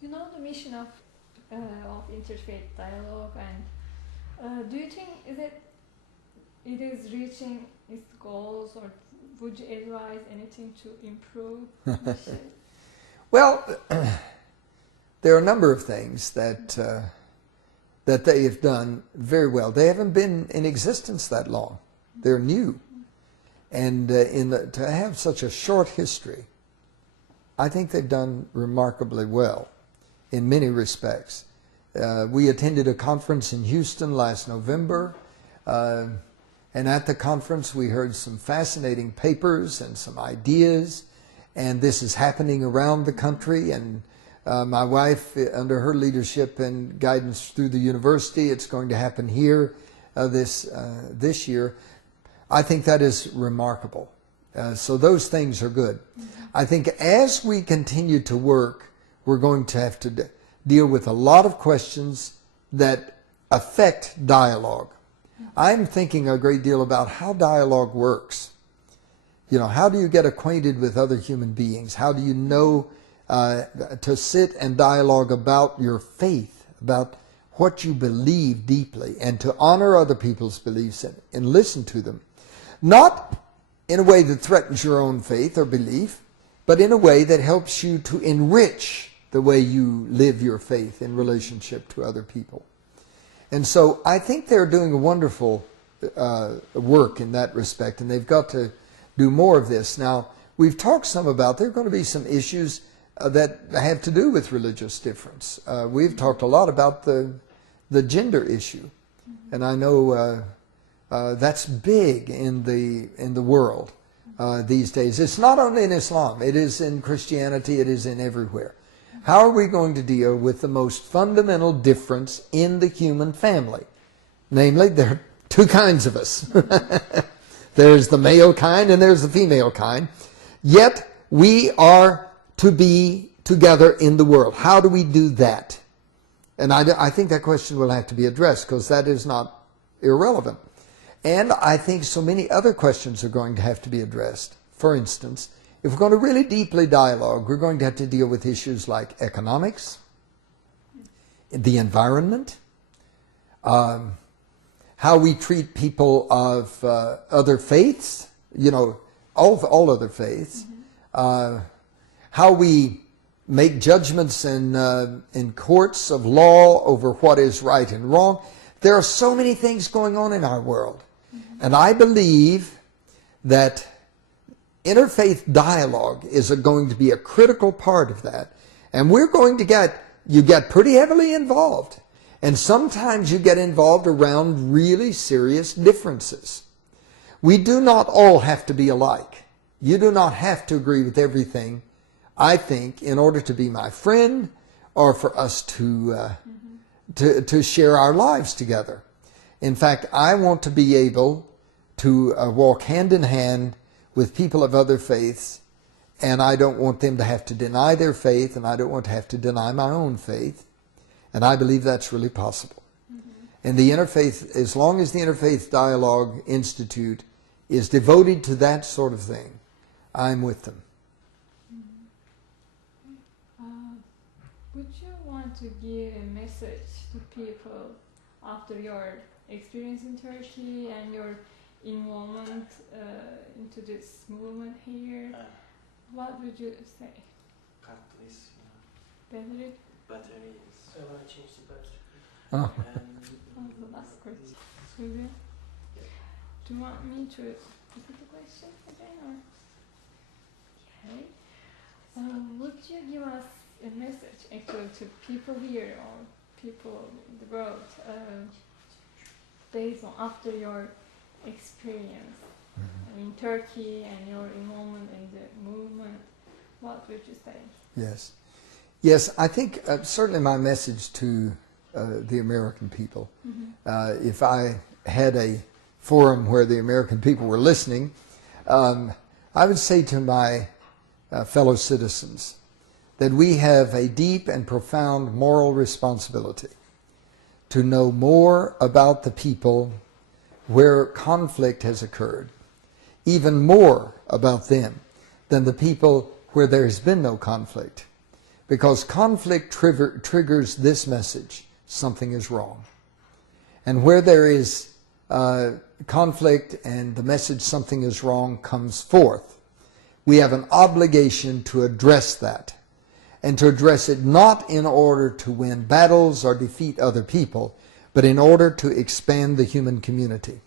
You know the mission of interfaith dialogue, and do you think it is reaching its goals, or would you advise anything to improve the mission? Well, there are a number of things that that they have done very well. They haven't been in existence that long. They're new. And to have such a short history, I think they've done remarkably well in many respects. We attended a conference in Houston last November, and at the conference we heard some fascinating papers and some ideas, and this is happening around the country. And my wife, under her leadership and guidance through the university, it's going to happen here this year. I think that is remarkable. So those things are good. Mm-hmm. I think as we continue to work, we're going to have to deal with a lot of questions that affect dialogue. Mm-hmm. I'm thinking a great deal about how dialogue works. You know, how do you get acquainted with other human beings? How do you know to sit and dialogue about your faith, about what you believe deeply, and to honor other people's beliefs and listen to them? Not in a way that threatens your own faith or belief, but in a way that helps you to enrich the way you live your faith in relationship to other people. And so I think they're doing a wonderful work in that respect, and they've got to do more of this. Now, we've talked some about, there are going to be some issues that have to do with religious difference. We've talked a lot about the gender issue, and I know that's big in the world these days. It's not only in Islam, it is in Christianity, it is in everywhere. How are we going to deal with the most fundamental difference in the human family? Namely, there are two kinds of us. There's the male kind and there's the female kind. Yet we are to be together in the world. How do we do that? And I think that question will have to be addressed, because that is not irrelevant. And I think so many other questions are going to have to be addressed. For instance, if we're going to really deeply dialogue, we're going to have to deal with issues like economics, the environment, how we treat people of other faiths, you know, all other faiths, how we make judgments in courts of law over what is right and wrong. There are so many things going on in our world. And I believe that interfaith dialogue is going to be a critical part of that. And we're going to get pretty heavily involved. And sometimes you get involved around really serious differences. We do not all have to be alike. You do not have to agree with everything, I think, in order to be my friend or for us to share our lives together. In fact, I want to be able to walk hand in hand with people of other faiths, and I don't want them to have to deny their faith, and I don't want to have to deny my own faith. And I believe that's really possible. And the interfaith, as long as the Interfaith Dialogue Institute is devoted to that sort of thing, I'm with them. Would you want to give a message to people after your experience in Turkey and your involvement into this movement here? What would you say? Battery? Battery is... I want to change the battery. Oh. The last question. Sylvia? Do you want me to repeat the question again? Or? Okay. Would you give us a message actually to people here or people in the world based on after your experience in Turkey and your involvement in the movement? What would you say? Yes. Yes, I think certainly my message to the American people, if I had a forum where the American people were listening, I would say to my fellow citizens that we have a deep and profound moral responsibility to know more about the people where conflict has occurred, even more about them than the people where there has been no conflict. because conflict triggers this message: something is wrong. And where there is conflict and the message something is wrong comes forth, we have an obligation to address that, and to address it not in order to win battles or defeat other people, but in order to expand the human community.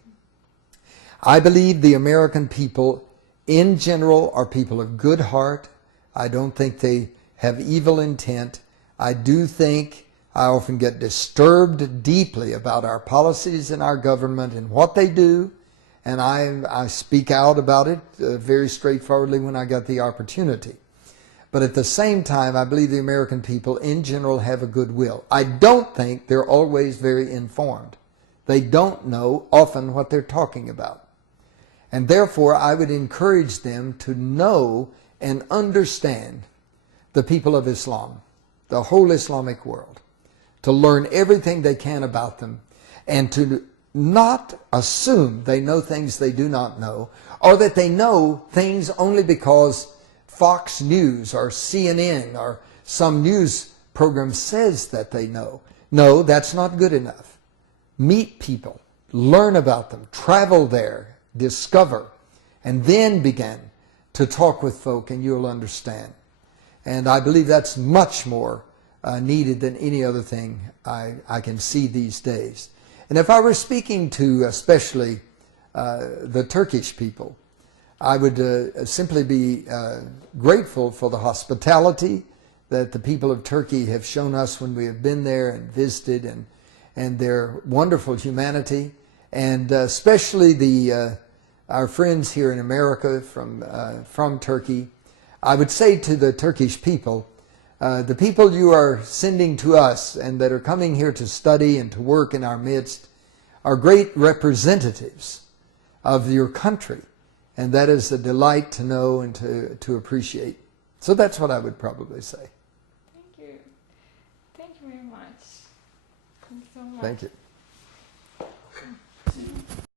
I believe the American people in general are people of good heart. I don't think they have evil intent. I do think I often get disturbed deeply about our policies and our government and what they do, and I speak out about it very straightforwardly when I get the opportunity. But at the same time, I believe the American people in general have a good will. I don't think they're always very informed. They don't know often what they're talking about. And therefore, I would encourage them to know and understand the people of Islam, the whole Islamic world, to learn everything they can about them, and to not assume they know things they do not know, or that they know things only because Fox News or CNN or some news program says that they know. No, that's not good enough. Meet people, learn about them, travel there, discover, and then begin to talk with folk, and you'll understand. And I believe that's much more needed than any other thing I can see these days. And if I were speaking to especially the Turkish people, I would simply be grateful for the hospitality that the people of Turkey have shown us when we have been there and visited, and their wonderful humanity, and especially our friends here in America from Turkey. I would say to the Turkish people, the people you are sending to us and that are coming here to study and to work in our midst are great representatives of your country. And that is a delight to know and to appreciate. So that's what I would probably say. Thank you. Thank you very much. Thank you so much. Thank you.